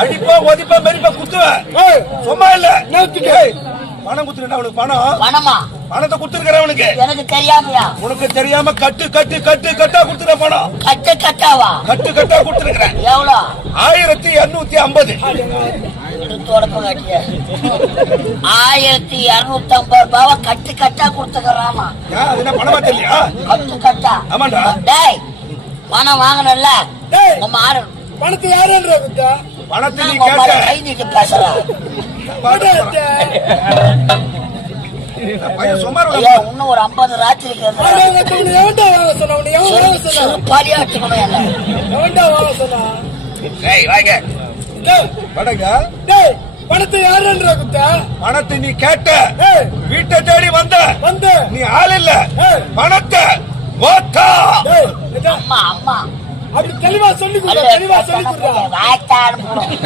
அடிப்பா ஒதிப்பா மெரிப்பா குத்துவேன். சும்மா இல்ல பணம் குத்துறா அவனுக்கு. பணமா பணத்தை குடுத்துருக்கிற அவனுக்கு. எனக்கு தெரியாமையா? உனக்கு தெரியாம கட்டு கட்டு கட்டு கட்டா குடுத்துற பணம். கட்டு கட்டாவா? கட்டு கட்டா குடுத்துருக்கிறேன். எவ்வளோ? 1250. 1250 ரூபாவை கட்டு கட்டா கொடுத்துக்கிறாமா? அது என்ன பணமா தெரியலையா? கட்டு கட்டா. ஆமாண்டா. டேய் பணம் வாங்கணும்ல. நம்ம ஆறு பணத்தை யாரா குத்தா? பணத்தை நீ கேட்ட கை நீட்டு பேசுற. இன்னும் ஒரு 50 ராத்திரிக்கு பாலியாட்டுக்கணும் என்ன? பணத்தை யாரா குத்தா? பணத்தை நீ கேட்ட வீட்டை தேடி வந்த நீ ஆள் இல்ல. பணத்தை அம்மா அம்மா அப்படி தெளிவா சொல்லி